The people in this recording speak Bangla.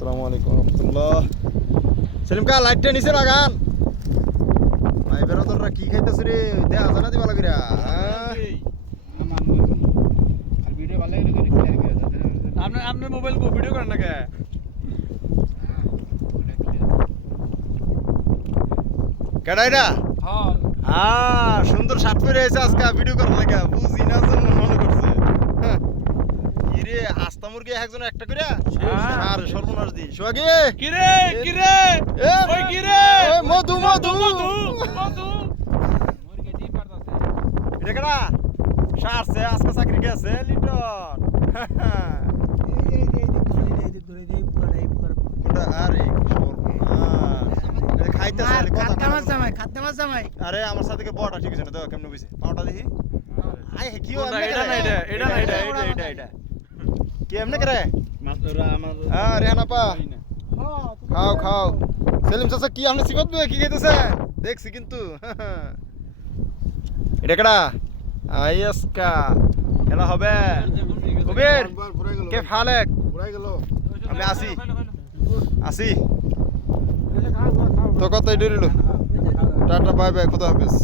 আসসালামু আলাইকুম রহমতুল্লাহ। সেলিম কা লাইটটা নিচে লাগান। ভাই বেরোদররা কি খাইতেছে রে? দেয়া জানা দিবা লাগিরা। আপনার মোবাইল কো ভিডিও করেন না কে? কেডা এটা? হ্যাঁ সুন্দর শার্ট পরে এসে আজকে ভিডিও করার লাগে বুঝি না যে মনে করছে। কি রে আস্তা মুরগি একজন একটা করে আর সর্বনাশ দি সোয়াগি কিরে কিরে এ ওই কিরে এ মধু মধু মধু মুরগি ডিম পারতাছে এটা কেডা সারছে আজকে চাকরি গেছে লিটন। কোনটা আরে সর্বনাশ খাইতেছে খাদ্য মাছ জামাই আরে আমার সাথে বড়টা ঠিক আছে না তো কেমনে বুঝি পাউটা দেখি আই কি ও এটা না এটা কি এমনে করে মাছরা আমার রেহানা পা খাও খাও সেলিম চাচা কি আপনি সিকত কি খাইতেছে দেখছি কিন্তু এটা কেডা আইএসকা খেলা হবে কবির কে ফালেক আমি আসি তো কত ডরিল টাটা বাই বাই খোদা হাফেজ।